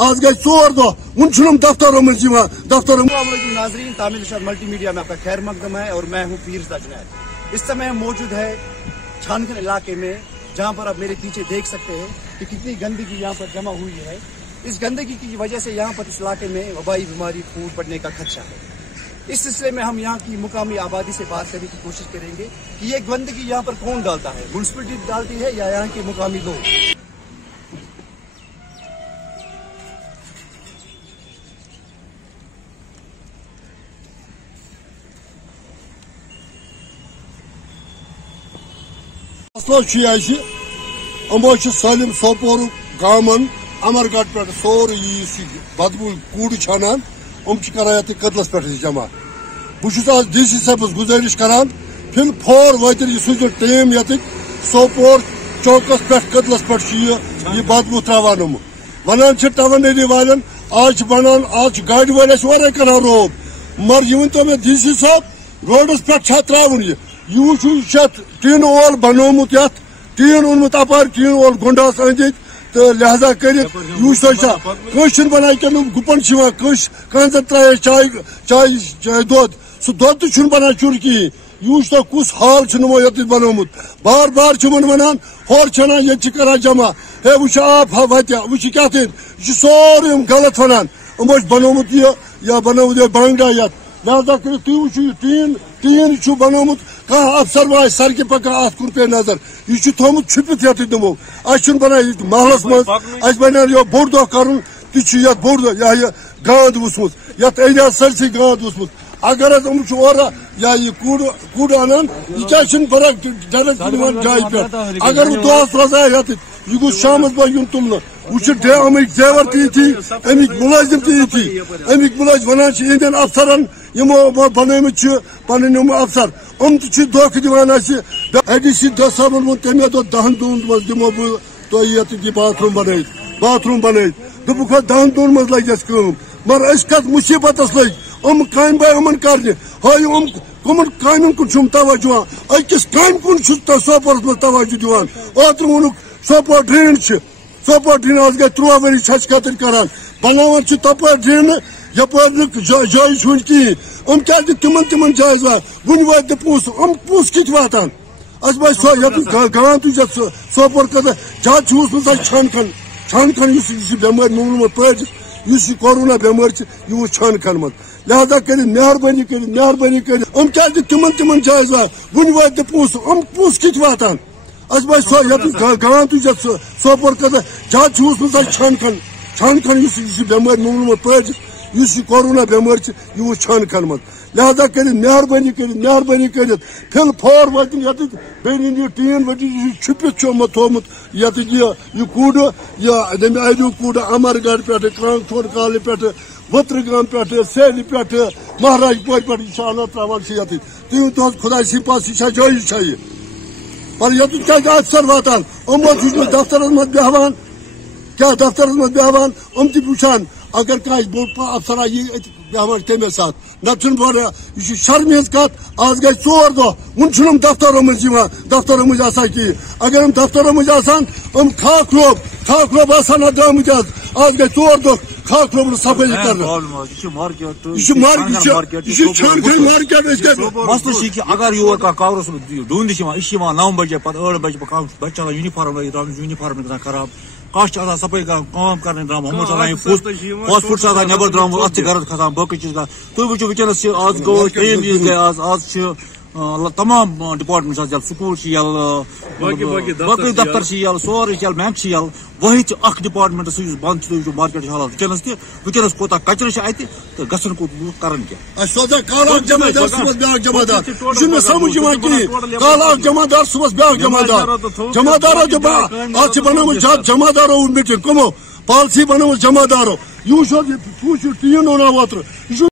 आज गए 4 दो उन दफ्तरों में दफ्तरों में। नाजरीन, तामिल इरशाद मल्टी मीडिया में आपका खैर मकदम है और मैं हूँ पीरज़ादा जुनैद। इस समय हम मौजूद है छानखन इलाके में, जहाँ पर आप मेरे पीछे देख सकते हैं कि कितनी गंदगी यहाँ पर जमा हुई है। इस गंदगी की वजह से यहाँ पर इस इलाके में वबाई बीमारी फूट पड़ने का खदशा है। इस सिलसिले में हम यहाँ की मुकामी आबादी से बात करने की कोशिश करेंगे कि ये गंदगी यहाँ पर कौन डालता है, म्युनिसिपैलिटी डालती है या यहाँ के मुकामी लोग। मसलो सालिम सोपोर गामन अमरगढ़ पे सोर बदबू कूड़ छानान करान कदलस पे जमा। बहुत आज DC साहबस गुजारिश करान फिल फोर वात सूझ टीम ये सोपोर चौकस पे कदलस पे यह बदबू त्रावान वन टवनरी वालन आज बनान आज गाड़ी वाले वारे कर रोब मगर यह तो मे DC साहब रोडस पे त्रावन यह टीन ओल बनोमुत ये टीन ओनमुत अपार टीन ओल गुंडास अंद तो लिहाजा कर बना गुपन कह त्रा चाय चाय चाय दोद सह दोद तो बना चुर कहें यह कुस हाल ये बनोमुत बार बार वन हर छान ये कर जमा है वो आप वत वो क्या यह सोरे गलत वन बनोमुत या बनोमुत बांगडा ये लिहाजा कर टीन टीन बनोमुत कह अफसर वाय सड़क पका अत कुन पे नजर यह थोमुत छुपित ये दमो अस बना महलस मज बना बोड़ दह कर बोड़ दह यह गांद वुसमुत ये एरिया सरसी गांद वुसमुत अगर और या यह कूड़ अनान यह क्या डायरेक्ट जाय पे अगर वो दोस्त रोजा यह गो शाम युन तुलना वो अमिक जेवर ती अमिक मुलाजिम ती अमिक मुलाजिम वन इंडियन अफसरन यमो बनमित पन अफसर तो धोख दिवान ADC साहबन वो तमे दो 10 दून मज दिमो तो ये बाथरूम बन दुख 10 दून मज लगे मगर कत मुसीबत लग काम बाय कर कमन काम कुन तवज्जो अकिस काम कुन सोपोर मज तवज्जो दिवान ओत्र वोनुक सोपोर ड्रेन आज गए 3 वरी छच कतर करान बनावान तपर ड्रेन यपर जाय छुन कहें क्या तिमन जाय वन वात पोस कत वातान गान तुझ सोपोर कद ज्यादा छान खन बेमार मोमूलमत पे कोरोना बेमार यह छान खन मत लिहाजा कर मेहरबानी कर क्या तिमन जाय वन वात पोस कत वातान गान तुझ सोपोर कद ज्यादा छान खन बेमार मोमूलमत पे कोरोना बेमार यह छान खन मत लिहाजा कर मेहरबानी कर फिल फोर वत बेन टीन वट छुपित थोमुत यह कूड़ अरु कूड़ अमरगढ़ पे क्रांथोर काल पे वत्र गाम पे सेल पे महाराज पोर पे अल्लाह त्रावान तुम खुदा पास यह जाय पर ये क्या अफसर वातान दफ्तर मज बेहान क्या दफ्तर मज बेहान वुचान अगर कह बोड़ अफसर यह बेहान तमे साथ न बोल यह शर्म हज कत आज गए 4 दो वन दफ्तरों में कहें अगर हम दफ्तरों में खाक लोब आसान द्रामुत आज गए 4 दो खाक लोब सफाई कर मसल अगर योर कह कवरस ढूंढ 9 बजे पे 8 बजे बच्चा यूनिफॉर्म यूनिफॉर्म खराब कह सफाई कर द्राम फुट नबर द्राम अत गरज खसान बी चीज तुम वो वनस आज गो ट्रेन गए आज तमाम डिपार्टमेंट स्कूल बाकी दफ्तर सोरे बैंक वही अख डिपार्टमेंट बंद मार्केट हालात वनस कोता कचर अत तो गसन कर जमादार सुबह जमादार जमादारो मीटिंग कमो पॉलिसी बनो जमादारो यू टीन ओना वोत्र